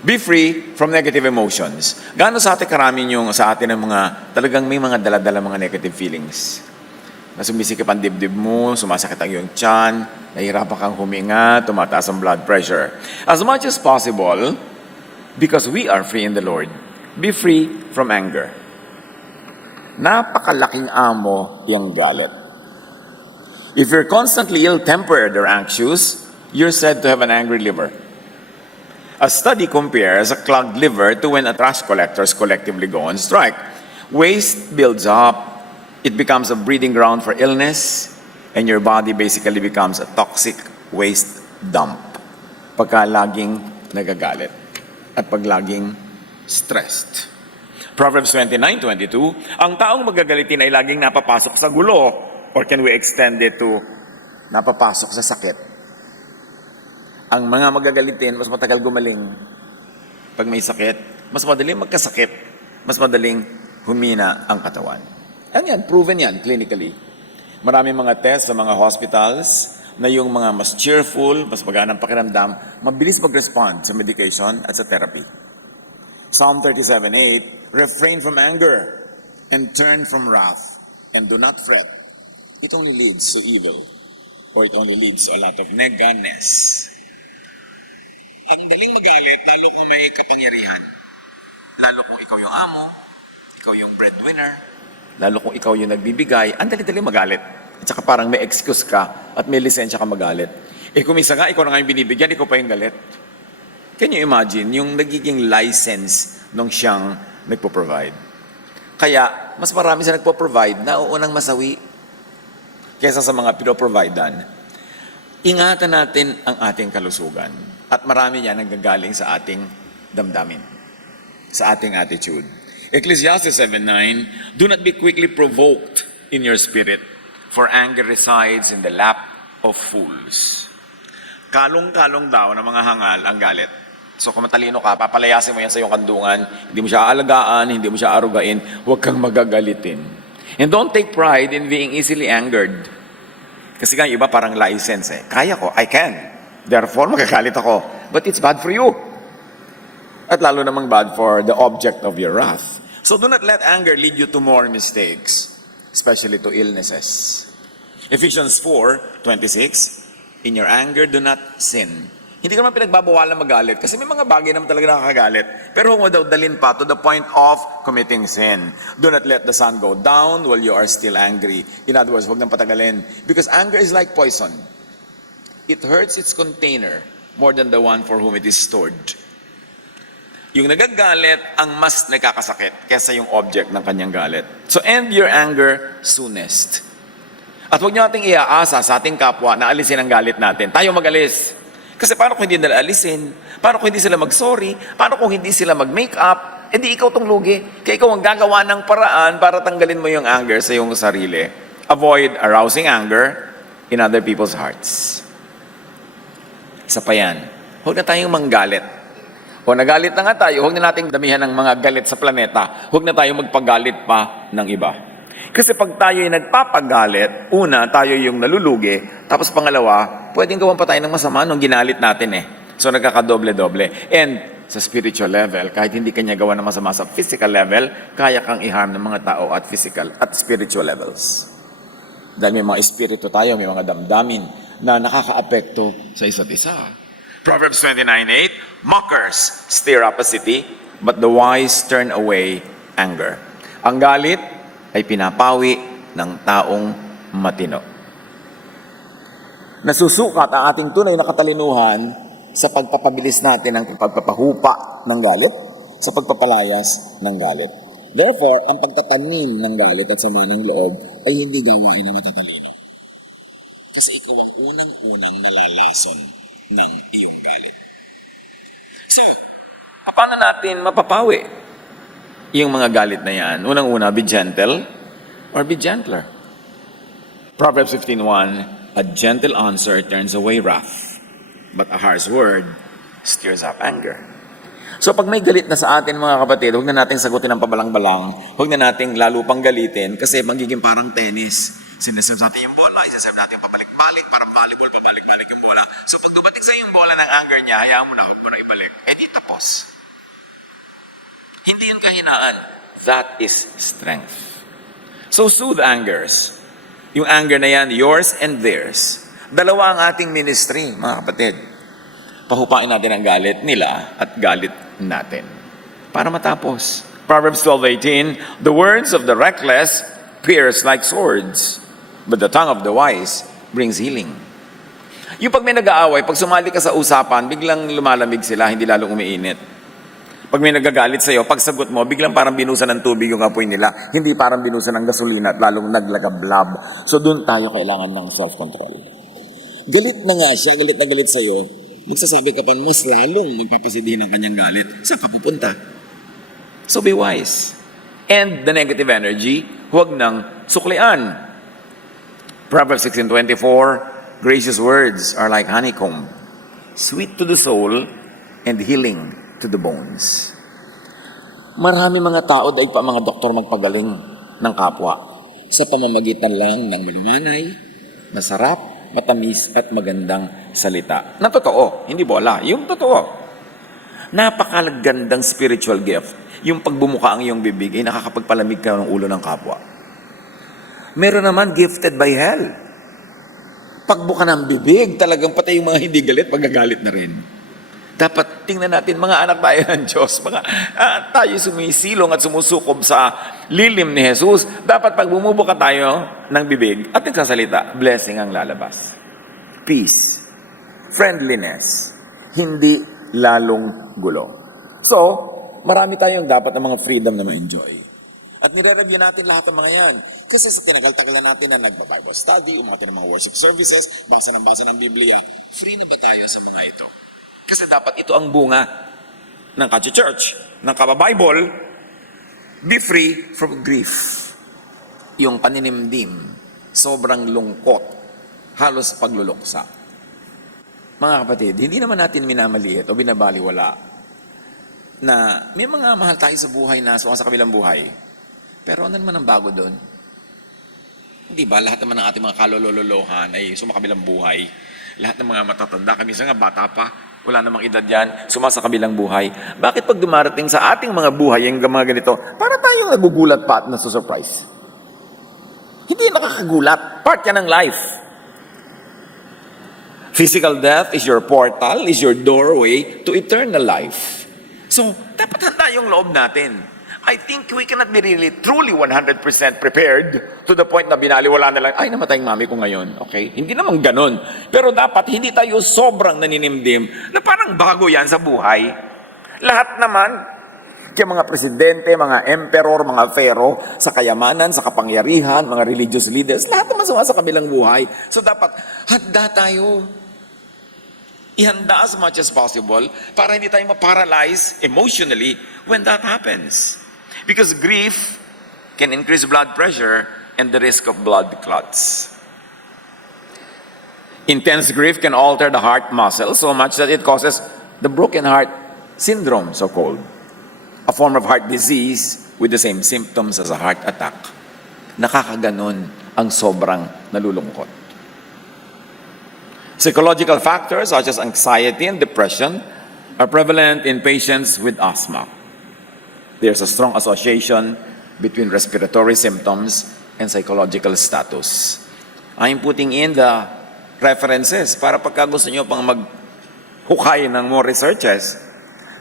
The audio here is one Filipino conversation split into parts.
Be free from negative emotions. Gaano sa atin karami yung sa atin ng mga talagang may mga dala-dala mga negative feelings? Na sumisikip ang dibdib mo, sumasakit ang iyong tiyan, nahihirapan kang huminga, tumataas ang blood pressure. As much as possible, because we are free in the Lord, be free from anger. Napakalaking amo yung galit. If you're constantly ill-tempered or anxious, you're said to have an angry liver. A study compares a clogged liver to when a trash collectors collectively go on strike. Waste builds up, it becomes a breeding ground for illness, and your body basically becomes a toxic waste dump pagka laging nagagalit at pag laging stressed. Proverbs 29:22, ang taong magagalitin ay laging napapasok sa gulo, or can we extend it to napapasok sa sakit. Ang mga magagalitin, mas matagal gumaling. Pag may sakit, mas madaling magkasakit, mas madaling humina ang katawan. Ano yan? Proven yan, clinically. Maraming mga test sa mga hospitals na yung mga mas cheerful, mas maganang pakiramdam, mabilis mag-respond sa medication at sa therapy. Psalm 37:8, refrain from anger and turn from wrath and do not fret. It only leads to evil, or it only leads to a lot of neganess. Ang daling magalit, lalo kung may kapangyarihan. Lalo kung ikaw yung amo, ikaw yung breadwinner, lalo kung ikaw yung nagbibigay, ang dali-dali magalit. At saka parang may excuse ka at may lisensya ka magalit. Eh kung minsan nga, ikaw na nga yung binibigyan, ikaw pa yung galit. Can you imagine yung nagiging license nung siyang nagpo-provide? Kaya, mas marami sa nagpo-provide na uunang masawi kesa sa mga pinoprovidean. Ingatan natin ang ating kalusugan. At marami yan nanggagaling sa ating damdamin, sa ating attitude. Ecclesiastes 7:9, do not be quickly provoked in your spirit, for anger resides in the lap of fools. Kalong-kalong daw ng mga hangal ang galit. So kung matalino ka, papalayasin mo yan sa iyong kandungan, hindi mo siya aalagaan, hindi mo siya arugain, huwag kang magagalitin. And don't take pride in being easily angered. Kasi nga iba parang license eh. Kaya ko, I can. Therefore, magagalit ako. But it's bad for you. At lalo namang bad for the object of your wrath. So do not let anger lead you to more mistakes, especially to illnesses. Ephesians 4:26, in your anger, do not sin. Hindi ko naman pinagbabawalan magalit kasi may mga bagay naman talaga nakakagalit. Pero huwag mo daw dalhin pa to the point of committing sin. Do not let the sun go down while you are still angry. In other words, huwag nang patagalin. Because anger is like poison. It hurts its container more than the one for whom it is stored. Yung nagagalit ang mas nakakasakit kesa yung object ng kanyang galit. So end your anger soonest. At huwag niyo nating iaasa sa ating kapwa na alisin ang galit natin. Tayo mag-alis. Kasi paano kung hindi nila alisin? Paano kung hindi sila mag-sorry? Paano kung hindi sila mag-make up? Eh di ikaw tong lugi. Kaya ikaw ang gagawa ng paraan para tanggalin mo yung anger sa iyong sarili. Avoid arousing anger in other people's hearts. Isa pa yan. Huwag na tayong manggalit. O nagalit na nga tayo, huwag na nating damihan ng mga galit sa planeta. Huwag na tayong magpagalit pa ng iba. Kasi pag tayo ay nagpapagalit, una, tayo yung nalulugi, tapos pangalawa, pwedeng gawan pa tayo ng masama nung ginalit natin eh. So nagkakadoble-doble. And sa spiritual level, kahit hindi kanya gawa ng masama sa physical level, kaya kang i-harm ng mga tao at physical at spiritual levels. Dahil may mga espiritu tayo, may mga damdamin na nakakaapekto sa isa't isa. Proverbs 29:8, mockers stir up a city, but the wise turn away anger. Ang galit ay pinapawi ng taong matino. Nasusukat ang ating tunay na katalinuhan sa pagpapabilis natin ng pagpapahupa ng galit, sa pagpapalayas ng galit. Therefore, ang pagtatanim ng galit at sama ng loob ay hindi gawain ng matatalim. Kasi ikaw ang unang-unang malalason ng iyong galit. So, paano natin mapapawi yung mga galit na yan? Unang-una, be gentle or be gentler. Proverbs 15:1, a gentle answer turns away wrath, but a harsh word stirs up anger. So pag may galit na sa atin mga kapatid, huwag na natin sagutin ng pabalang-balang, huwag na natin lalo pang galitin kasi magiging parang tennis. Sinaserve natin yung bola, isaserve natin pabalik-balik, parang volleyball, pabalik-balik yung bola. So pag dumating sa yung bola ng anger niya, hayaan mo na, huwag mo na ibalik. Eh di tapos. kahinaan. That is strength. So soothe angers. Yung anger na yan, yours and theirs. Dalawa ang ating ministry, mga kapatid. Pahupain natin ang galit nila at galit natin. Para matapos. Proverbs 12:18, the words of the reckless pierce like swords, but the tongue of the wise brings healing. Yung pag may nag-aaway, pag sumali ka sa usapan, biglang lumalamig sila, hindi lalong umiinit. Pag may nagagalit sa'yo, pag sagot mo, biglang parang binusan ng tubig yung apoy nila, hindi parang binusan ng gasolina at lalong naglagablab. So doon tayo kailangan ng self-control. Galit na nga siya, galit na galit sa'yo, magsasabi ka pa, mas lalong magpapasidihin ng kanyang galit. Saan ka pupunta? So be wise. And the negative energy, huwag nang suklian. Proverbs 16:24, gracious words are like honeycomb, sweet to the soul and healing to the bones. Marami mga tao dahil pa mga doktor magpagaling ng kapwa sa pamamagitan lang ng malumanay, masarap, matamis at magandang salita. Na totoo, hindi bola, yung totoo. Napakagandang spiritual gift. Yung pagbumuka ang iyong bibig ay nakakapagpalamig ka ng ulo ng kapwa. Meron naman gifted by hell. Pagbuka ng bibig, talagang patay yung mga hindi galit, magagalit na rin. Dapat tingnan natin, mga anak tayo ng Diyos, tayo sumisilong at sumusukob sa lilim ni Jesus. Dapat pag bumubuka tayo ng bibig at nagsasalita, blessing ang lalabas. Peace, friendliness, hindi lalong gulo. So, marami tayong dapat ng mga freedom na ma-enjoy. At nire-review natin lahat ng mga yan. Kasi sa tinagal-tagal na natin na nagba-Bible study, umakit ng mga worship services, basa ng Biblia, free na ba tayo sa mga ito? Kasi dapat ito ang bunga ng Church, ng Kaba-Bible, be free from grief. Yung paninimdim, sobrang lungkot, halos pagluluksa. Mga kapatid, hindi naman natin minamaliit o binabaliwala na may mga mahal tayo sa buhay na sa kabilang buhay. Pero ano naman ang bago doon? Hindi ba lahat naman ng ating mga kalololohan ay sumakabilang buhay? Lahat ng mga matatanda, kami sa nga bata pa, wala namang edad yan, sumasa-kabilang buhay. Bakit pag dumarating sa ating mga buhay yung mga ganito, para tayong nagugulat pa at nasusurprise? Hindi nakakagulat. Part yan ng life. Physical death is your portal, is your doorway to eternal life. So, dapat handa yung loob natin. I think we cannot be really, truly 100% prepared to the point na binaliwala na lang, ay, namatay yung mami ko ngayon. Okay? Hindi naman ganun. Pero dapat hindi tayo sobrang naninimdim na parang bago yan sa buhay. Lahat naman, kaya mga presidente, mga emperor, mga pharaoh, sa kayamanan, sa kapangyarihan, mga religious leaders, lahat naman sa kabilang buhay. So dapat, handa tayo. Ihanda as much as possible para hindi tayo ma-paralyze emotionally when that happens. Because grief can increase blood pressure and the risk of blood clots. Intense grief can alter the heart muscle so much that it causes the broken heart syndrome, so-called. A form of heart disease with the same symptoms as a heart attack. Nakakaganon ang sobrang nalulungkot. Psychological factors such as anxiety and depression are prevalent in patients with asthma. There's a strong association between respiratory symptoms and psychological status. I'm putting in the references para pagka gusto nyo pang maghukay ng more researches.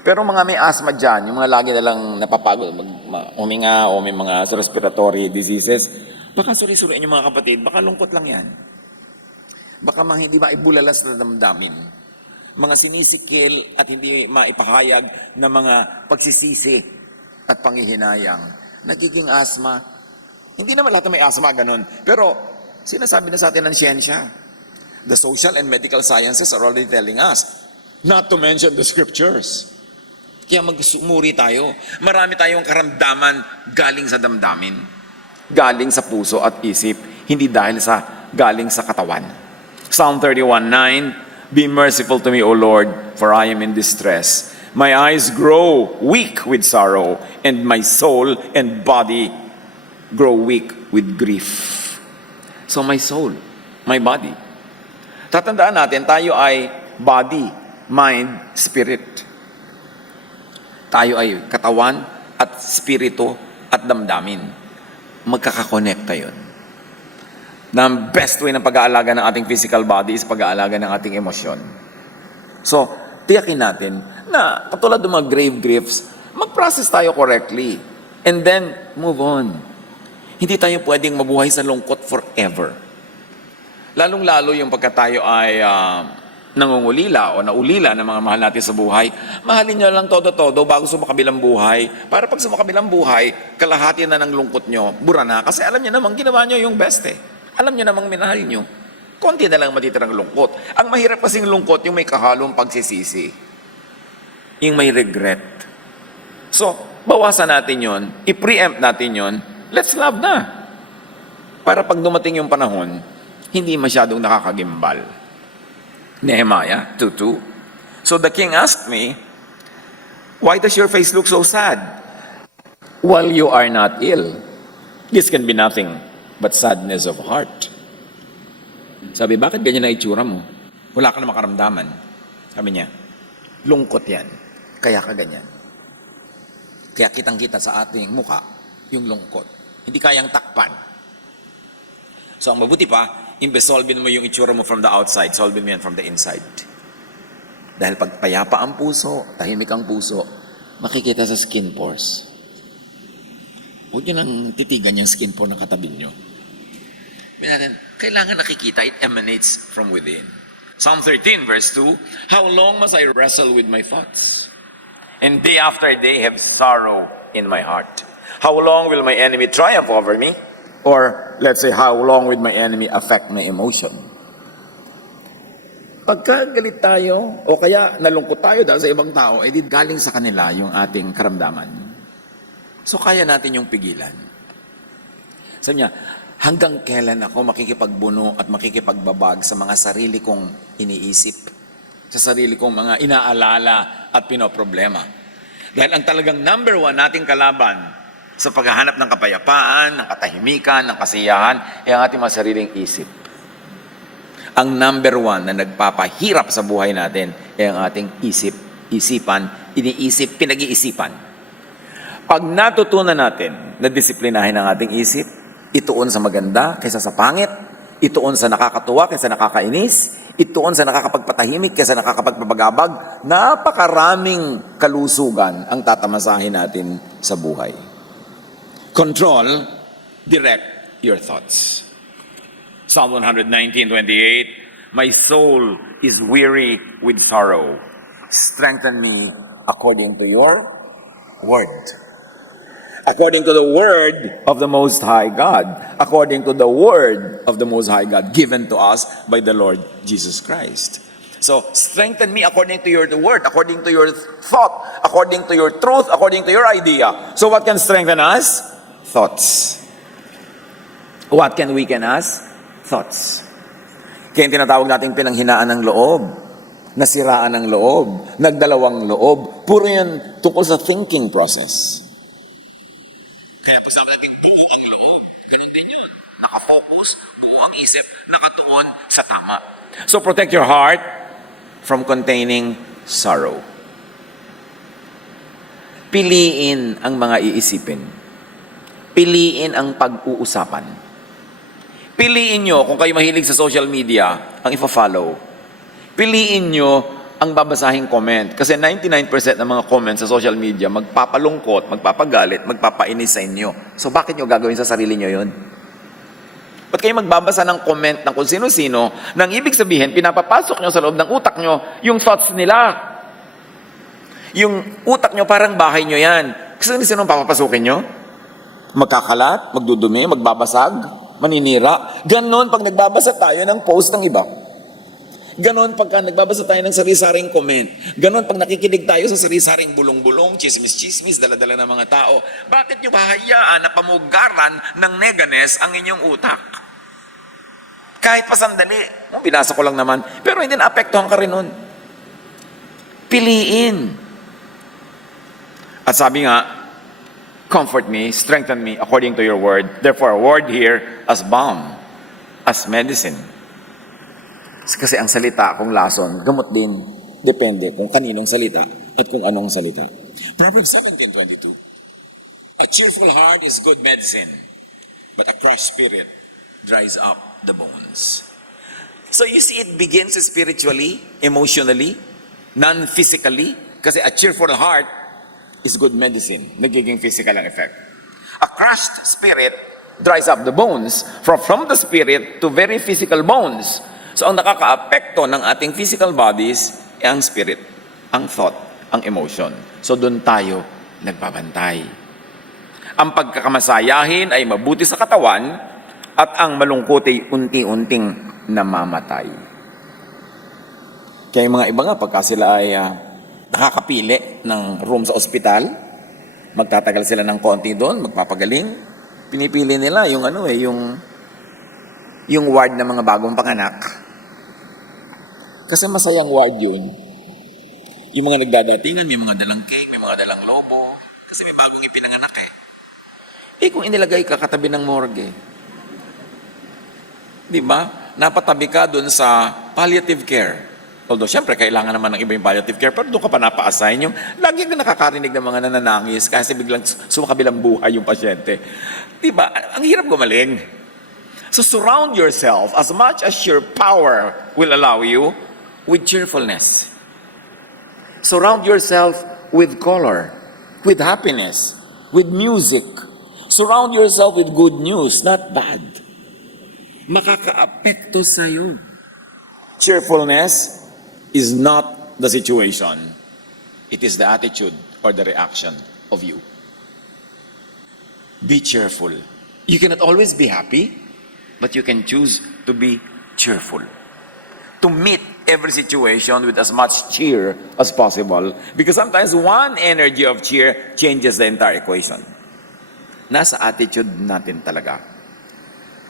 Pero mga may asthma dyan, yung mga lagi na lang napapagod, huminga o may mga respiratory diseases, baka suri-suriin yung mga kapatid, baka lungkot lang yan. Baka mga hindi maibulalas na damdamin. Mga sinisikil at hindi maipahayag na mga pagsisisi at panghihinayang. Nagiging asthma. Hindi naman lahat na may asthma, ganun. Pero sinasabi na sa atin ng siyensya. The social and medical sciences are already telling us, not to mention the scriptures. Kaya magsumuri tayo. Marami tayong karamdaman galing sa damdamin. Galing sa puso at isip. Hindi dahil sa galing sa katawan. Psalm 31:9, be merciful to me, O Lord, for I am in distress. My eyes grow weak with sorrow, and my soul and body grow weak with grief. So my soul, my body. Tatandaan natin, tayo ay body, mind, spirit. Tayo ay katawan, at spirito at damdamin. Magkakakonekta yun. Na ang best way ng pag-aalaga ng ating physical body is pag-aalaga ng ating emosyon. So, tiyakin natin na katulad ng mga grave griefs, mag-process tayo correctly. And then, move on. Hindi tayo pwedeng mabuhay sa lungkot forever. Lalong-lalo yung pagka tayo ay nangungulila o naulila ng mga mahal natin sa buhay, mahalin nyo lang todo-todo bago sumakabilang buhay. Para pag sumakabilang buhay, kalahati na ng lungkot nyo, bura na. Kasi alam nyo namang ginawa nyo yung best eh. Alam nyo namang minahal nyo. Konti na lang matitirang lungkot. Ang mahirap kasing lungkot, yung may kahalong pagsisisi. Yung may regret. So, bawasan natin yon, i-preempt natin yon, let's love na. Para pag dumating yung panahon, hindi masyadong nakakagimbal. Nehemiah 2:2. So the king asked me, why does your face look so sad? While you are not ill. This can be nothing but sadness of heart. Sabi, bakit ganyan na itsura mo? Wala ka na makaramdaman. Sabi niya, lungkot yan. Kaya ka ganyan. Kaya kitang-kita sa ating mukha yung lungkot. Hindi kayang takpan. So ang mabuti pa, imbes solvin mo yung itsura mo from the outside, solvin mo yan from the inside. Dahil pag payapa ang puso, tahimik ang puso, makikita sa skin pores. Huwag nyo nang titigan yung skin pore ng katabi nyo. Kailangan nakikita, it emanates from within. Psalm 13 verse 2, how long must I wrestle with my thoughts? And day after day have sorrow in my heart. How long will my enemy triumph over me? Or let's say, how long will my enemy affect my emotion? Pagka galit tayo, o kaya nalungkot tayo dahil sa ibang tao, eh di galing sa kanila yung ating karamdaman. So kaya natin yung pigilan. Sabi niya, hanggang kailan ako makikipagbuno at makikipagbabag sa mga sarili kong iniisip, sa sarili kong mga inaalala at pinoproblema. Dahil ang talagang number one nating kalaban sa paghahanap ng kapayapaan, ng katahimikan, ng kasiyahan, ay ang ating mga sariling isip. Ang number one na nagpapahirap sa buhay natin ay ang ating isipan, iniisip, pinag-iisipan. Pag natutunan natin na disiplinahin ang ating isip, ituon sa maganda kaysa sa pangit, ituon sa nakakatuwa kaysa nakakainis, ituon sa nakakapagpatahimik kaysa nakakapagpapagabag, napakaraming kalusugan ang tatamasahin natin sa buhay. Control, direct your thoughts. Psalm 119:28, my soul is weary with sorrow. Strengthen me according to your word. According to the word of the Most High God. According to the word of the Most High God given to us by the Lord Jesus Christ. So, strengthen me according to your word, according to your thought, according to your truth, according to your idea. So, what can strengthen us? Thoughts. What can weaken us? Thoughts. Kaya yung tinatawag nating pinanghinaan ng loob, nasiraan ng loob, nagdalawang loob, puro yan tungkol sa thinking process. Kaya pag sabi natin buo ang loob, ganun din yun. Nakafocus, buo ang isip, nakatuon sa tama. So protect your heart from containing sorrow. Piliin ang mga iisipin. Piliin ang pag-uusapan. Piliin nyo kung kayo mahilig sa social media, ang ifa-follow. Piliin nyo ang babasahing comment. Kasi 99% ng mga comments sa social media, magpapalungkot, magpapagalit, magpapainis sa inyo. So bakit nyo gagawin sa sarili nyo yun? Ba't kayo magbabasa ng comment ng kung sino-sino, nang ibig sabihin, pinapapasok nyo sa loob ng utak nyo yung thoughts nila. Yung utak nyo parang bahay nyo yan. Kasi sino papapasukin nyo? Magkakalat, magdudumi, magbabasag, maninira. Ganon pag nagbabasa tayo ng post ng iba. Ganon pagka nagbabasa tayo ng sari-saring comment. Ganon pag nakikinig tayo sa sari-saring bulong-bulong, chismis-chismis, dala-dala ng mga tao. Bakit nyo bahayaan na pamugaran ng neganes ang inyong utak? Kahit pa sandali. Binasa ko lang naman. Pero hindi na-apektuhan ka rin nun. Piliin. At sabi nga, comfort me, strengthen me according to your word. Therefore, a word here as balm, as medicine. Kasi ang salita, kung lason, gamot din. Depende kung kaninong salita at kung anong salita. Proverbs 17:22. A cheerful heart is good medicine, but a crushed spirit dries up the bones. So you see, it begins spiritually, emotionally, non-physically, kasi a cheerful heart is good medicine. Nagiging physical ang effect. A crushed spirit dries up the bones. From the spirit to very physical bones. So ang nakakaapekto ng ating physical bodies ay ang spirit, ang thought, ang emotion. So doon tayo nagbabantay. Ang pagkakamasayahin ay mabuti sa katawan at ang malungkot ay unti-unting namamatay. Kaya yung mga iba nga, pagka sila ay nakakapili ng room sa ospital, magtatagal sila ng konti doon, magpapagaling, pinipili nila yung yung ward ng mga bagong panganak. Kasi masayang ward yun. Yung mga nagdadatingan, may mga dalang cake, may mga dalang lobo. Kasi may bagong ipinanganak eh. Kung inilagay ka katabi ng morgue, di ba? Napatabi ka dun sa palliative care. Although, syempre, kailangan naman ng iba yung palliative care, pero doon ka pa napa-assign yung, lagi ka nakakarinig ng mga nananangis kasi biglang sumakabilang buhay yung pasyente. Diba? Ang hirap gumaling. So, surround yourself as much as your power will allow you with cheerfulness. Surround yourself with color, with happiness, with music. Surround yourself with good news, not bad. Makakaapekto sa'yo. Cheerfulness is not the situation. It is the attitude or the reaction of you. Be cheerful. You cannot always be happy, but you can choose to be cheerful. To meet every situation with as much cheer as possible. Because sometimes one energy of cheer changes the entire equation. Nasa attitude natin talaga.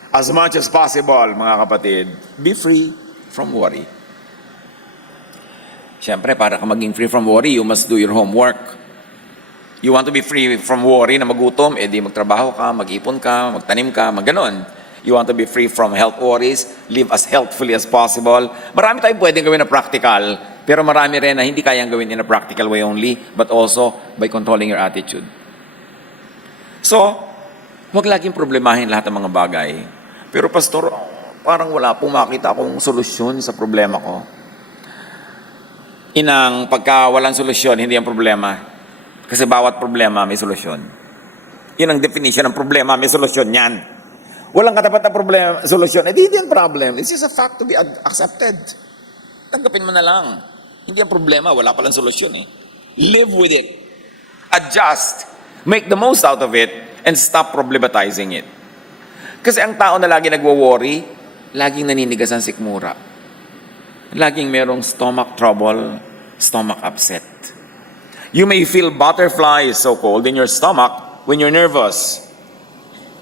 As much as possible, mga kapatid, be free from worry. Siyempre, para ka maging free from worry, you must do your homework. You want to be free from worry na magutom, di magtrabaho ka, mag-ipon ka, magtanim ka, magganon. You want to be free from health worries, live as healthfully as possible. Marami tayong pwedeng gawin na practical, pero marami rin na hindi kayang gawin in a practical way only, but also by controlling your attitude. So, huwag laging problemahin lahat ng mga bagay. Pero pastor, parang wala pong makita akong solusyon sa problema ko. Inang pagka walang solusyon, hindi ang problema. Kasi bawat problema may solusyon. Yun ang definition ng problema, may solusyon yan. Walang katapat na problema, solusyon. Hindi yan problem. It's just a fact to be accepted. Tanggapin mo na lang. Hindi ang problema, wala palang solusyon eh. Live with it. Adjust. Make the most out of it and stop problematizing it. Kasi ang tao na lagi nagwo-worry, laging naninigas ang sikmura. Laging merong stomach trouble, stomach upset. You may feel butterflies, so-called, in your stomach when you're nervous.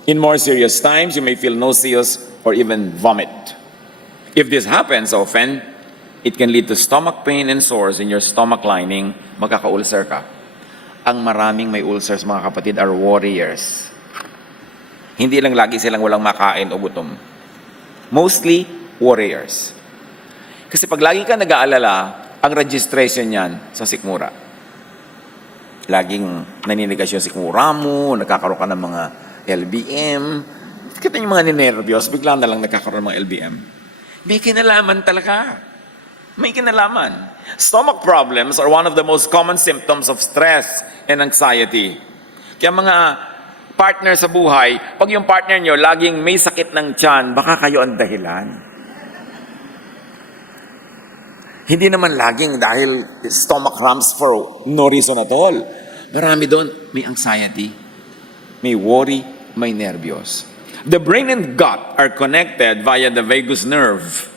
In more serious times, you may feel nauseous or even vomit. If this happens often, it can lead to stomach pain and sores in your stomach lining, magkaka-ulcer ka. Ang maraming may ulcers, mga kapatid, are warriors. Hindi lang lagi silang walang makain o gutom. Mostly, warriors. Kasi pag lagi ka nag-aalala, ang registration niyan sa sikmura. Laging naninigas yung sikmura mo, nagkakaroon ka ng mga LBM. Kita yung mga ninervyos, bigla na lang nagkakaroon ng mga LBM. May kinalaman talaga. May kinalaman. Stomach problems are one of the most common symptoms of stress and anxiety. Kaya mga partner sa buhay, pag yung partner nyo laging may sakit ng tiyan, baka kayo ang dahilan. Hindi naman laging dahil stomach cramps for no reason at all. Marami doon, may anxiety, may worry, may nervyos. The brain and gut are connected via the vagus nerve,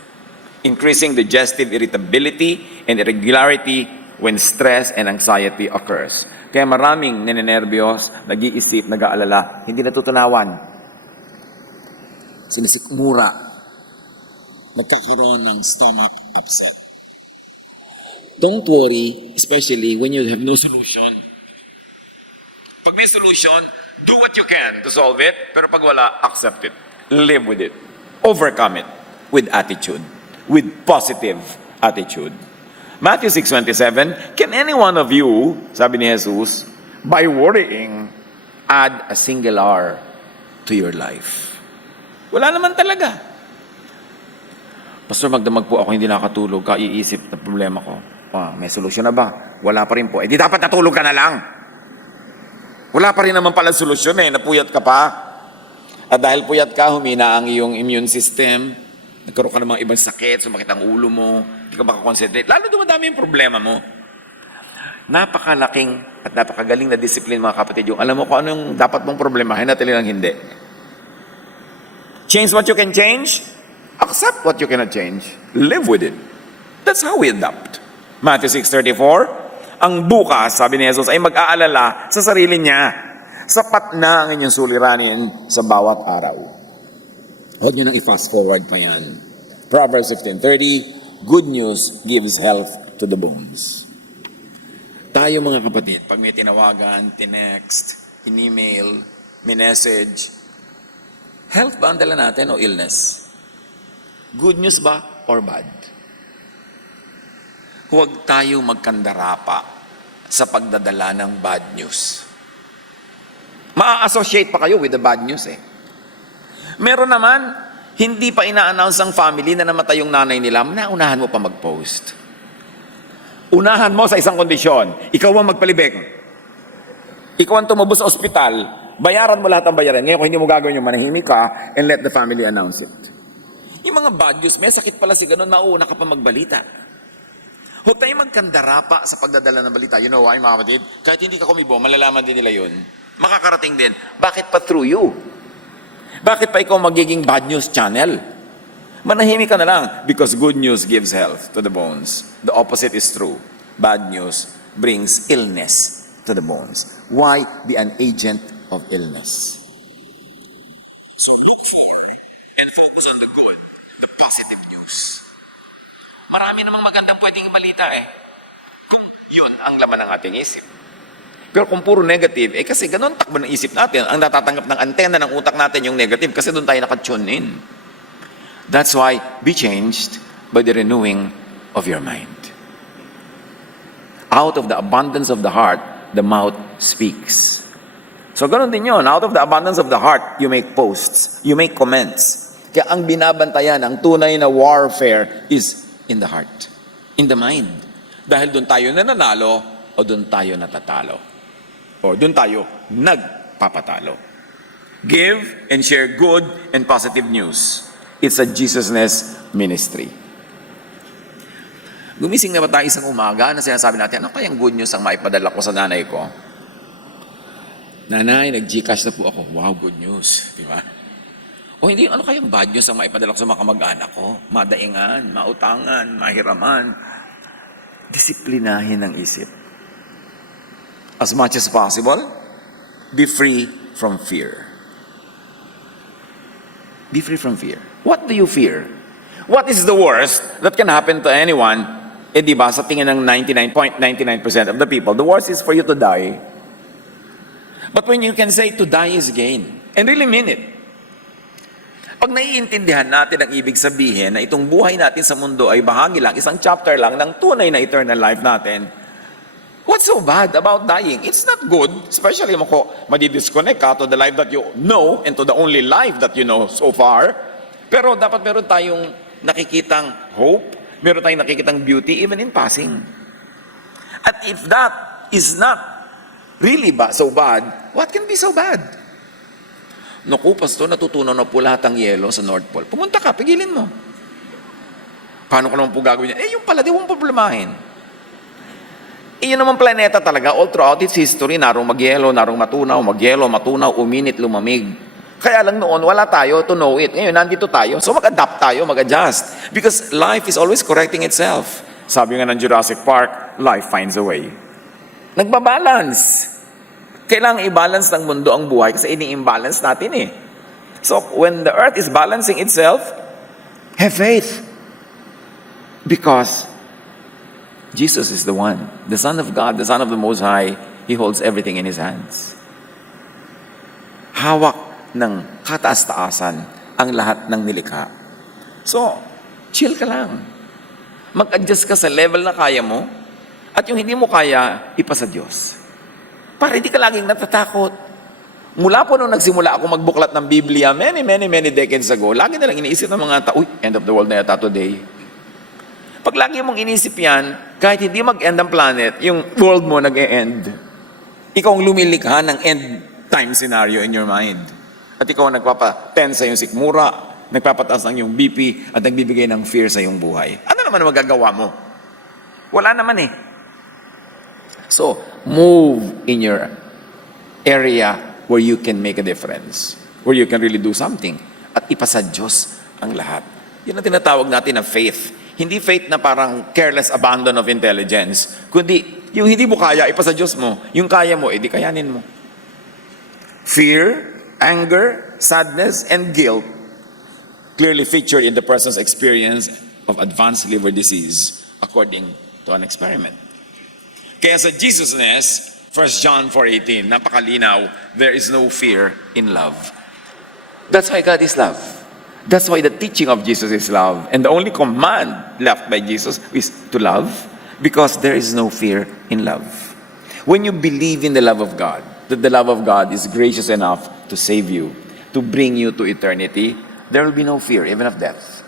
increasing digestive irritability and irregularity when stress and anxiety occurs. Kaya maraming ninenervyos, nag-iisip, nag-aalala, hindi natutunawan. Sinisikmura, nagkakaroon ng stomach upset. Don't worry, especially when you have no solution. Pag may solution, do what you can to solve it, pero pag wala, accept it. Live with it. Overcome it with attitude, with positive attitude. Matthew 6:27, can any one of you, sabi ni Jesus, by worrying, add a single hour to your life. Wala naman talaga. Pastor, magdamag po ako, hindi nakatulog, kaiisip na problema ko. May solusyon na ba? Wala pa rin po. Di dapat natulog ka na lang. Wala pa rin naman pala solusyon napuyat ka pa. At dahil puyat ka, humina ang iyong immune system, nagkaroon ka ng mga ibang sakit, sumakit ang ulo mo, hindi ka makakonsentrate, lalo dumadami yung problema mo. Napakalaking at napakagaling na discipline, mga kapatid, yung alam mo kung ano yung dapat mong problemahin at ilang hindi. Change what you can change, accept what you cannot change, live with it. That's how we adapt. Matthew 6:34, ang bukas, sabi ni Jesus, ay mag-aalala sa sarili niya. Sapat na ang inyong suliranin sa bawat araw. Huwag niyo nang i-fast forward pa yan. Proverbs 15:30, good news gives health to the bones. Tayo mga kapatid, pag may tinawagan, tinext, in-email, minessage, health ba ang dala natin o illness? Good news ba or bad? Huwag tayo magkandarapa sa pagdadala ng bad news. Ma-associate pa kayo with the bad news Meron naman, hindi pa ina-announce ang family na namatay yung nanay nila, naunahan mo pa mag-post. Unahan mo sa isang kondisyon, ikaw ang magpalibing. Ikaw ang tumubos sa ospital, bayaran mo lahat ng bayaran. Ngayon kung hindi mo gagawin yung manahimik ka and let the family announce it. Yung mga bad news, may sakit pala si ganun, mauna ka pa magbalita. Huwag tayong magkandarapa sa pagdadala ng balita. You know why, mga kapatid? Kahit hindi ka kumibo, malalaman din nila yun. Makakarating din. Bakit pa through you? Bakit pa ikaw magiging bad news channel? Manahimik ka na lang because good news gives health to the bones. The opposite is true. Bad news brings illness to the bones. Why be an agent of illness? So look for and focus on the good, the positive news. Marami namang magandang pwedeng balita kung yun ang laman ng ating isip. Pero kung puro negative, kasi ganun takbo ng isip natin. Ang natatanggap ng antena ng utak natin yung negative kasi doon tayo nakatune in. That's why be changed by the renewing of your mind. Out of the abundance of the heart, the mouth speaks. So ganun din yun. Out of the abundance of the heart, you make posts, you make comments. Kaya ang binabantayan, ang tunay na warfare is in the heart, in the mind. Dahil doon tayo nananalo o doon tayo natatalo. O doon tayo nagpapatalo. Give and share good and positive news. It's a Jesusness ministry. Gumising na ba tayo isang umaga na sinasabi natin, ano kayang good news ang maipadala ko sa nanay ko? Nanay, nag-Gcash na po ako. Wow, good news. Diba? O hindi, ano kayang bad news ang maipadala ko sa mga kamag-anak ko? Madaingan, mautangan, mahiraman. Disiplinahin ang isip. As much as possible, be free from fear. Be free from fear. What do you fear? What is the worst that can happen to anyone? Diba, sa tingin ng 99.99% of the people, the worst is for you to die. But when you can say to die is gain, and really mean it, pag naiintindihan natin ang ibig sabihin na itong buhay natin sa mundo ay bahagi lang, isang chapter lang ng tunay na eternal life natin, what's so bad about dying? It's not good, especially kung madidisconnect ka to the life that you know and to the only life that you know so far. Pero dapat meron tayong nakikitang hope, meron tayong nakikitang beauty even in passing. At if that is not really so bad, what can be so bad? Naku, pastor, natutunaw na po lahat ang yelo sa North Pole. Pumunta ka, pigilin mo. Paano ko naman po gagawin yan? Yung pala, di mong problemahin. Iyon naman planeta talaga, all throughout its history, narong magyelo, narong matunaw, magyelo, matunaw, uminit, lumamig. Kaya lang noon, wala tayo to know it. Ngayon, nandito tayo. So mag-adapt tayo, mag-adjust. Because life is always correcting itself. Sabi nga ng Jurassic Park, life finds a way. Nagbabalance. Kailangan i-balance ng mundo ang buhay kasi ini-imbalance natin So, when the earth is balancing itself, have faith. Because Jesus is the one, the Son of God, the Son of the Most High. He holds everything in His hands. Hawak ng kataas-taasan ang lahat ng nilikha. So, chill ka lang. Mag-adjust ka sa level na kaya mo at yung hindi mo kaya, ipasa Diyos. Para hindi ka laging natatakot. Mula po nung nagsimula ako magbuklat ng Biblia many decades ago, lagi na lang iniisip ng mga tao, end of the world na yata today. Pag lagi mong inisip yan, kahit hindi mag-end ang planet, yung world mo nag-e-end. Ikaw ang lumilikha ng end time scenario in your mind. At ikaw ang nagpapatensa yung sikmura, nagpapataas ng yung BP, at nagbibigay ng fear sa iyong buhay. Ano naman ang magagawa mo? Wala naman eh. So, move in your area where you can make a difference, where you can really do something, at ipasa Diyos ang lahat. Yun ang tinatawag natin na faith. Hindi faith na parang careless abandon of intelligence, kundi yung hindi mo kaya, ipasa Diyos mo. Yung kaya mo, edi kayanin mo. Fear, anger, sadness, and guilt clearly featured in the person's experience of advanced liver disease according to an experiment. Kaya sa Jesusness, 1 John 4:18, napakalinaw, there is no fear in love. That's why God is love. That's why the teaching of Jesus is love. And the only command left by Jesus is to love, because there is no fear in love. When you believe in the love of God, that the love of God is gracious enough to save you, to bring you to eternity, there will be no fear, even of death.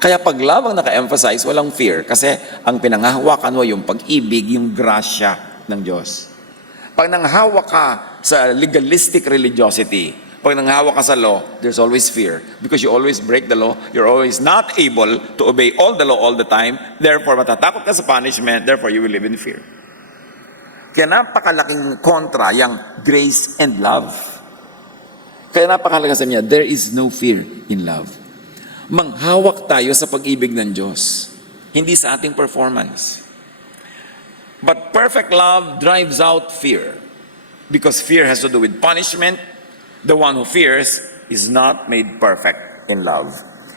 Kaya pag love ang naka-emphasize, walang fear. Kasi ang pinanghahawakan mo yung pag-ibig, yung grasya ng Diyos. Pag nanghawak ka sa legalistic religiosity, pag nanghawak ka sa law, there's always fear. Because you always break the law, you're always not able to obey all the law all the time, therefore matatakot ka sa punishment, therefore you will live in fear. Kaya napakalaking kontra yung grace and love. Kaya napakalaga sa niya, there is no fear in love. Manghawak tayo sa pag-ibig ng Diyos, hindi sa ating performance. But perfect love drives out fear, because fear has to do with punishment. The one who fears is not made perfect in love.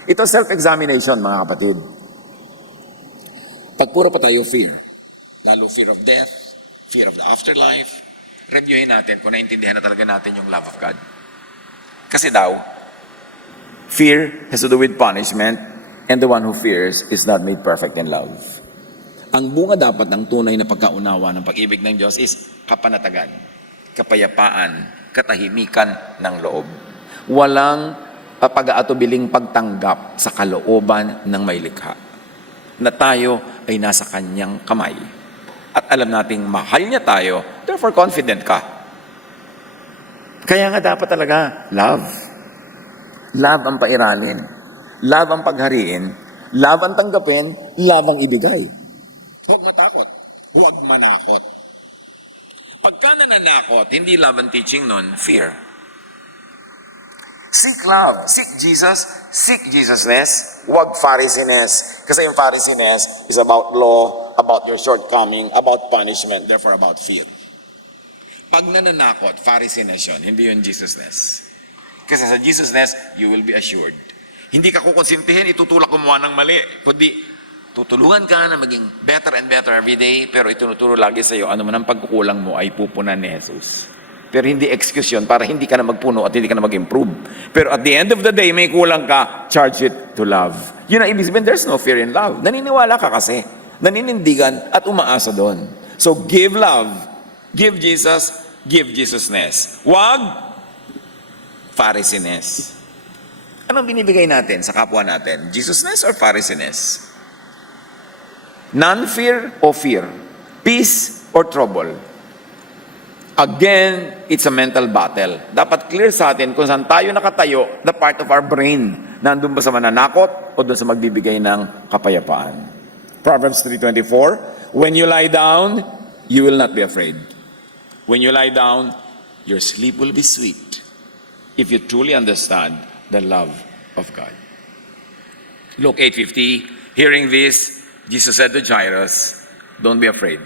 Ito self-examination, mga kapatid. Pag puro pa tayo fear, lalo fear of death, fear of the afterlife, reviewin natin kung naintindihan na talaga natin yung love of God. Kasi daw, fear has to do with punishment, and the one who fears is not made perfect in love. Ang bunga dapat ng tunay na pagkaunawa ng pag-ibig ng Diyos is kapanatagan, kapayapaan, katahimikan ng loob. Walang pag-aatubiling pagtanggap sa kalooban ng may likha, na tayo ay nasa kanyang kamay. At alam nating mahal niya tayo, therefore confident ka. Kaya nga dapat talaga, love. Love ang pairalin. Love ang paghariin. Love ang tanggapin. Love ang ibigay. Huwag matakot. Huwag manakot. Pagka nananakot, hindi love ang teaching nun, fear. Seek love. Seek Jesus. Seek Jesusness. Huwag Pharisees. Kasi yung Pharisees is about law, about your shortcoming, about punishment, therefore about fear. Pag nananakot, Pharisees yun, hindi yun Jesusness. Kasi sa Jesusness, you will be assured. Hindi ka kukonsintihin, itutulak gumawa ng mali, kundi tutulungan ka na maging better and better every day, pero itinuturo lagi sa iyo, ano man ang pagkukulang mo ay pupunan ni Jesus. Pero hindi excuse yun para hindi ka na magpuno at hindi ka na mag-improve. Pero at the end of the day, may kulang ka, charge it to love. Yun ang ibig sabihin, there's no fear in love. Naniniwala ka kasi, naninindigan at umaasa doon. So give love, give Jesus, give Jesusness. Wag Pharisees. Anong binibigay natin sa kapwa natin? Jesusness or Pharisees? Non-fear o fear? Peace or trouble? Again, it's a mental battle. Dapat clear sa atin kung saan tayo nakatayo, the part of our brain. Nandun ba sa mananakot o doon sa magbibigay ng kapayapaan? Proverbs 3:24, when you lie down, you will not be afraid. When you lie down, your sleep will be sweet if you truly understand the love of God. Luke 8:50, hearing this, Jesus said to Jairus, don't be afraid.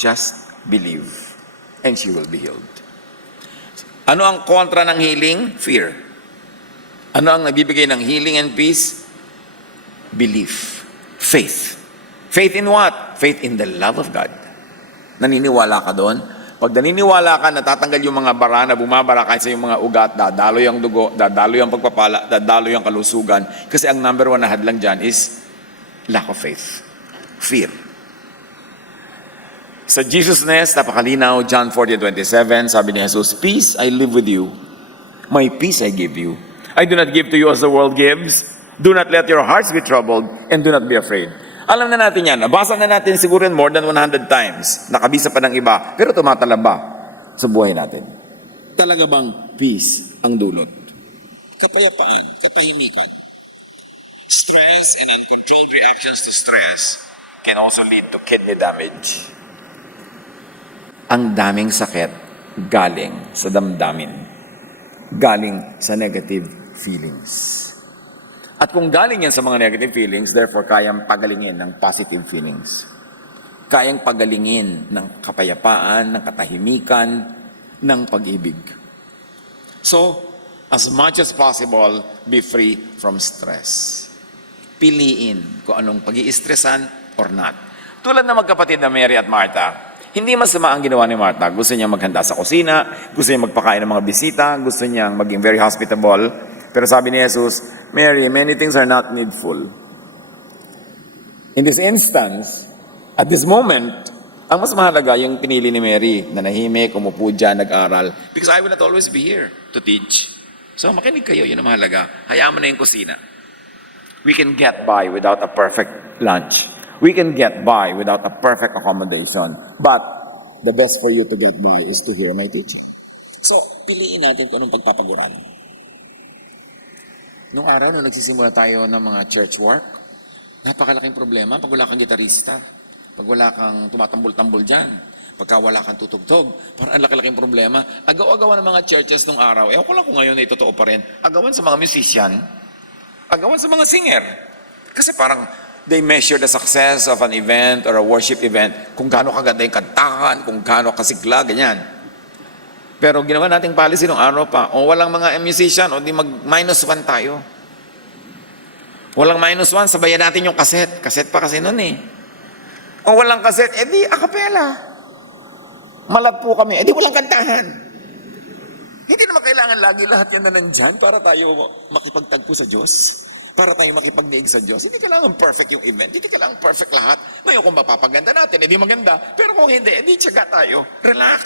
Just believe, and she will be healed. Ano ang kontra ng healing? Fear. Ano ang nagbibigay ng healing and peace? Belief. Faith. Faith in what? Faith in the love of God. Naniniwala ka doon? Pag naniniwala ka, natatanggal yung mga bara na bumabara kahit sa yung mga ugat, dadaloy ang dugo, dadaloy ang pagpapala, dadaloy ang kalusugan. Kasi ang number one na hadlang dyan is lack of faith. Fear. Sa Jesusness, napakalinaw, John 14:27, sabi ni Jesus, "Peace I live with you. My peace I give you. I do not give to you as the world gives. Do not let your hearts be troubled, and do not be afraid." Alam na natin yan. Nabasa na natin siguro more than 100 times. Nakabisa pa ng iba, pero tumatalaba sa buhay natin. Talaga bang peace ang dulot? Kapayapaan, kapahimikan. Stress and uncontrolled reactions to stress can also lead to kidney damage. Ang daming sakit galing sa damdamin. Galing sa negative feelings. At kung galing yan sa mga negative feelings, therefore, kayang pagalingin ng positive feelings. Kayang pagalingin ng kapayapaan, ng katahimikan, ng pag-ibig. So, as much as possible, be free from stress. Piliin kung anong pag-i-stressan or not. Tulad na magkapatid na Mary at Martha, hindi masama ang ginawa ni Martha. Gusto niya maghanda sa kusina, gusto niya magpakain ng mga bisita, gusto niya maging very hospitable. Pero sabi ni Jesus, "Mary, many things are not needful." In this instance, at this moment, ang mas mahalaga yung pinili ni Mary, na nahimik, umupo dyan, nag-aral. Because I will not always be here to teach. So makinig kayo, yun ang mahalaga. Hayaan mo na yung kusina. We can get by without a perfect lunch. We can get by without a perfect accommodation. But the best for you to get by is to hear my teaching. So, piliin natin kung anong pagpapaguran. Nung araw, nung nagsisimula tayo ng mga church work, napakalaking problema pag wala kang gitarista, pag wala kang tumatambol-tambol dyan, pagka wala kang tutugtog, parang ang laki-laking problema. Agaw-agawan ng mga churches nung araw, ewan ko lang kung ngayon ay totoo pa rin, agawan sa mga musician, agawan sa mga singer. Kasi parang they measure the success of an event or a worship event kung gaano kaganda yung kantahan, kung gaano kasigla, ganyan. Pero ginawa nating policy nung araw pa, o walang mga musician, o di mag-1 tayo. Walang -1, sabayan natin yung kaset. Kaset pa kasi nun eh. O walang kaset, edi a cappella. Malagpo kami, edi walang kantahan. Hindi naman kailangan lagi lahat yan na nandyan para tayo makipagtagpo sa Diyos. Para tayo makipagdiig sa Diyos. Hindi kailangan perfect yung event. Hindi kailangan perfect lahat. Ngayon kung mapapaganda natin, edi maganda. Pero kung hindi, edi tiyaga tayo. Relax.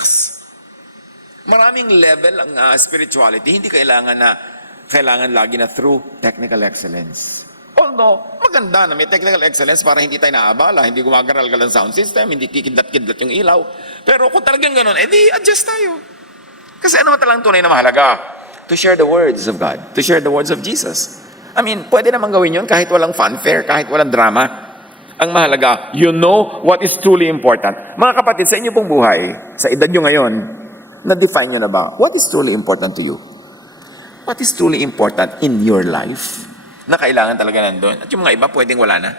Maraming level ang spirituality. Hindi kailangan lagi na through technical excellence. Although, maganda na may technical excellence para hindi tayo naabala, hindi gumagaral-gal ang sound system, hindi kikidlat-kidlat yung ilaw. Pero kung talagang ganun, edi adjust tayo. Kasi ano talagang tunay na mahalaga? To share the words of God. To share the words of Jesus. I mean, pwede naman gawin yun kahit walang fanfare, kahit walang drama. Ang mahalaga, you know what is truly important. Mga kapatid, sa inyo pong buhay, sa edad nyo ngayon, na-define nyo na ba? What is truly important to you? What is truly important in your life? Na kailangan talaga nandun. At yung mga iba, pwedeng wala na.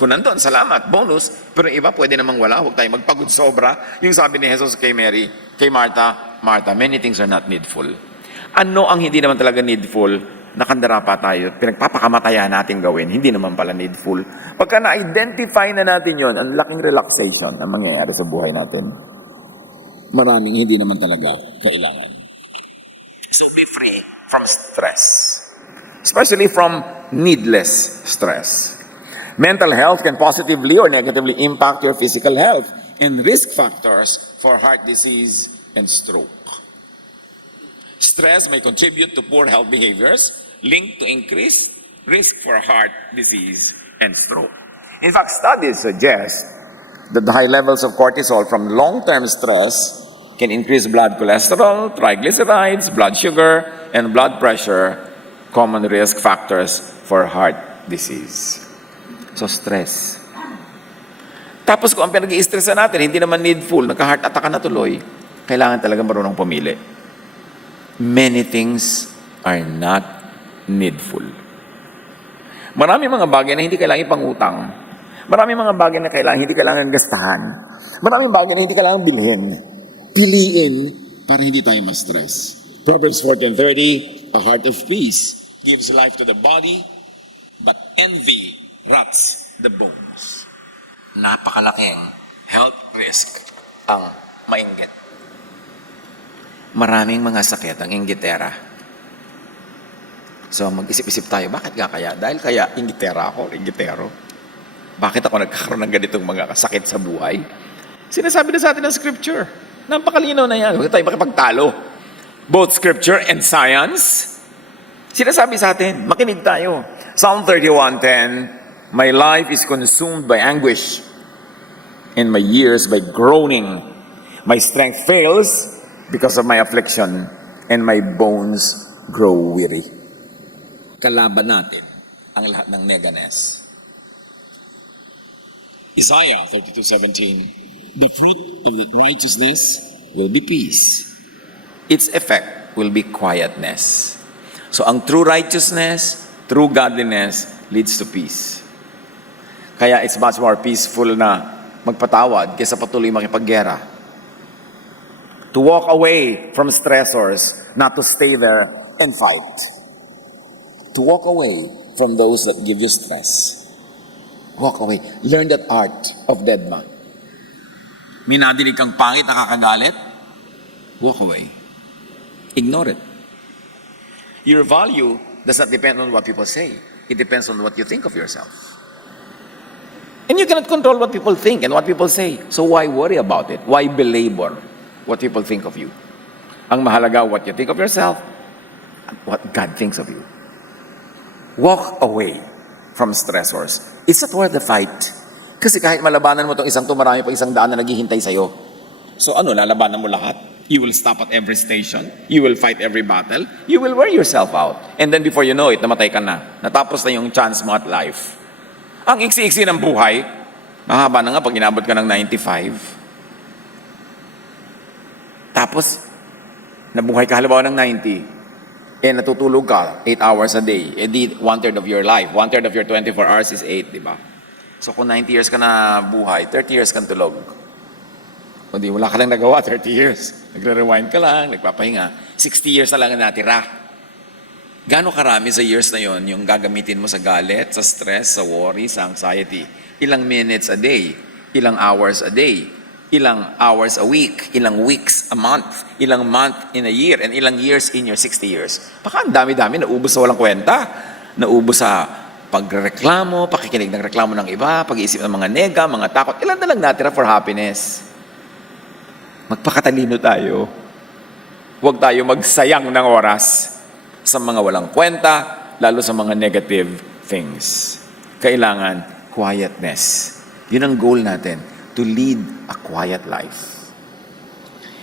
Kung nandun, salamat, bonus. Pero yung iba, pwede namang wala. Huwag tayo magpagod sobra. Yung sabi ni Jesus kay Mary, kay Martha, "Martha, many things are not needful." Ano ang hindi naman talaga needful? Nakandara pa tayo, pinagpapakamatayan natin gawin, hindi naman pala needful. Pagka na-identify na natin yon, ang laking relaxation na mangyayari sa buhay natin. Maraming hindi naman talaga kailangan. So be free from stress. Especially from needless stress. Mental health can positively or negatively impact your physical health and risk factors for heart disease and stroke. Stress may contribute to poor health behaviors linked to increased risk for heart disease and stroke. In fact, studies suggest that the high levels of cortisol from long-term stress can increase blood cholesterol, triglycerides, blood sugar, and blood pressure, common risk factors for heart disease. So, stress. Tapos kung ang pinag-i-stressan natin, hindi naman needful, nagka-heart attack na tuloy, kailangan talaga marunong pumili. Many things are not needful. Maraming mga bagay na hindi kailangan ipangutang. Maraming mga bagay na hindi kailangan gastahan. Maraming bagay na hindi kailangan bilhin. Piliin para hindi tayo ma-stress. Proverbs 14:30, "A heart of peace gives life to the body, but envy rots the bones." Napakalaking health risk ang mainggit. Maraming mga sakit ang inggitera. So mag-isip-isip tayo, bakit nga kaya? Dahil kaya inggitera ako, inggitero. Bakit ako nagkakaroon ng ganitong mga sakit sa buhay? Sinasabi na sa atin ng Scripture. Napakalinaw na yan. Huwag tayo makipagtalo. Both Scripture and science. Sinasabi sa atin, makinig tayo. Psalm 31:10, my life is consumed by anguish, and my years by groaning. My strength fails because of my affliction, and my bones grow weary. Kalaban natin ang lahat ng neganess. Isaiah 32:17, the fruit of righteousness will be peace. Its effect will be quietness. So ang true righteousness, true godliness leads to peace. Kaya it's much more peaceful na magpatawad kaysa patuloy makipaggera. To walk away from stressors, not to stay there and fight. To walk away from those that give you stress. Walk away. Learn that art of Dedma. May nadinig kang pangit, nakakagalit? Walk away. Ignore it. Your value does not depend on what people say. It depends on what you think of yourself. And you cannot control what people think and what people say. So why worry about it? Why belabor what people think of you? Ang mahalaga, what you think of yourself and what God thinks of you. Walk away from stressors. It's not worth the fight. Kasi kahit malabanan mo itong isang to, marami pa isang daan na naghihintay sa'yo. So ano, lalabanan mo lahat? You will stop at every station. You will fight every battle. You will wear yourself out. And then before you know it, namatay ka na. Natapos na yung chance mo at life. Ang iksi-iksi ng buhay, mahaba na nga pag inabot ka ng 95. Tapos, nabuhay ka halimbawa ng 90. Natutulog ka 8 hours a day. Di 1/3 of your life. 1/3 of your 24 hours is 8, di ba? So kung 90 years ka na buhay, 30 years kang tulog. Kundi wala ka lang nagawa, 30 years. Nagre-rewind ka lang, nagpapahinga. 60 years na lang ang natira. Gano'ng karami sa years na yon yung gagamitin mo sa galit, sa stress, sa worry, sa anxiety? Ilang minutes a day? Ilang hours a day? Ilang hours a week? Ilang weeks a month? Ilang month in a year? And ilang years in your 60 years? Baka ang dami-dami, naubos sa walang kwenta. Naubos sa pagreklamo, pakikinig ng reklamo ng iba, pag-iisip ng mga nega, mga takot. Ilan na lang natira for happiness? Magpakatalino tayo. Huwag tayo magsayang ng oras sa mga walang kwenta, lalo sa mga negative things. Kailangan quietness. Yun ang goal natin, to lead a quiet life.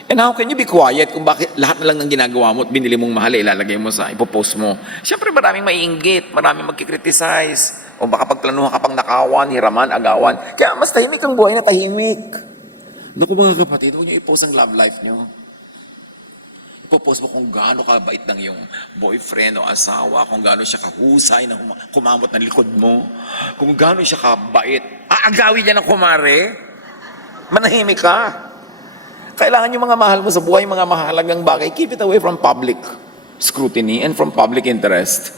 And how can you be quiet kung bakit lahat na lang ng ginagawa mo at binili mong mahal, ilalagay mo sa, ipopost mo? Siyempre maraming maiinggit, maraming magkikriticize, o baka pagplanuhan ka pang nakawan, hiraman, agawan. Kaya mas tahimik ang buhay na tahimik. Naku mga kapatid, huwag niyo i-post ang love life niyo. Ipopost mo kung gaano kabait ng iyong boyfriend o asawa, kung gaano siya kahusay na kumamot ng likod mo, kung gaano siya kabait. Aagawin niya ng kumare, manahimik ka. Kailangan yung mga mahal mo sa buhay, mga mahalagang bagay, keep it away from public scrutiny and from public interest.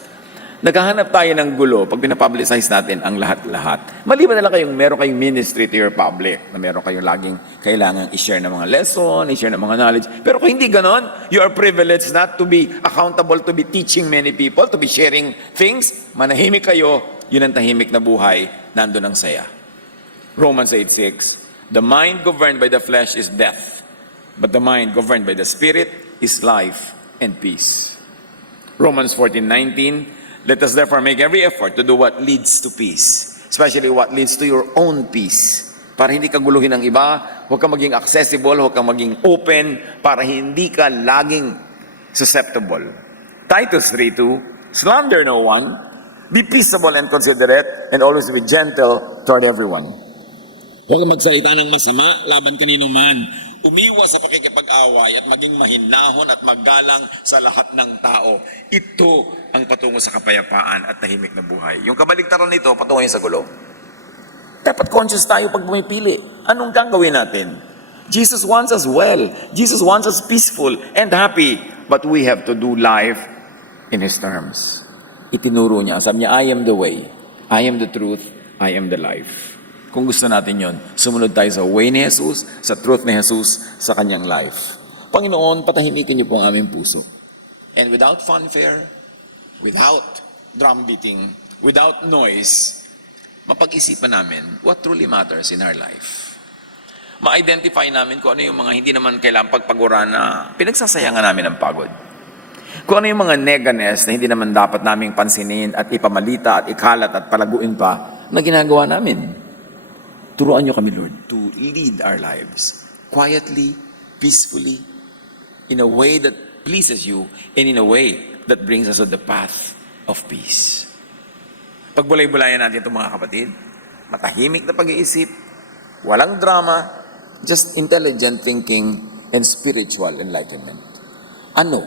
Naghahanap tayo ng gulo pag pinapublicize natin ang lahat-lahat. Maliban na lang meron kayong ministry to your public, na meron kayong laging kailangan i-share ng mga lesson, i-share ng mga knowledge. Pero kung hindi ganon, you are privileged not to be accountable, to be teaching many people, to be sharing things. Manahimik kayo, yun ang tahimik na buhay, nandun ang saya. Romans 8:6, the mind governed by the flesh is death, but the mind governed by the Spirit is life and peace. Romans 14:19, let us therefore make every effort to do what leads to peace, especially what leads to your own peace. Para hindi ka guluhin ng iba, huwag kang maging accessible, huwag kang maging open, para hindi ka laging susceptible. Titus 3:2, slander no one, be peaceable and considerate, and always be gentle toward everyone. Huwag kang magsalita ng masama laban kanino man. Umiwas sa pakikipag-away at maging mahinahon at magalang sa lahat ng tao. Ito ang patungo sa kapayapaan at tahimik na buhay. Yung kabaligtaran nito, patungo sa gulo. Dapat conscious tayo pag pumipili. Anong gagawin natin? Jesus wants us well. Jesus wants us peaceful and happy. But we have to do life in His terms. Itinuro niya. Sabi niya, I am the way. I am the truth. I am the life. Kung gusto natin yon, sumunod tayo sa way ni Jesus, sa truth ni Jesus, sa kanyang life. Panginoon, patahimikin niyo po ang aming puso. And without fanfare, without drum beating, without noise, mapag-isipan namin what truly matters in our life. ma-identify namin kung ano yung mga hindi naman kailangan pagpaguran na pinagsasayangan namin ng pagod. Kung ano yung mga neganes na hindi naman dapat naming pansinin at ipamalita at ikalat at palaguin pa na ginagawa namin. Turuan niyo kami, Lord, to lead our lives quietly, peacefully, in a way that pleases you and in a way that brings us to the path of peace. Pagbulay-bulayan natin itong mga kapatid, matahimik na pag-iisip, walang drama, just intelligent thinking and spiritual enlightenment. Ano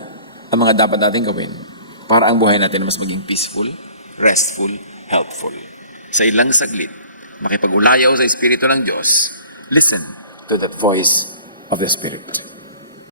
ang mga dapat natin gawin para ang buhay natin mas maging peaceful, restful, helpful? Sa ilang saglit, makipag-ulayaw sa Espiritu ng Diyos, listen to that voice of the Spirit.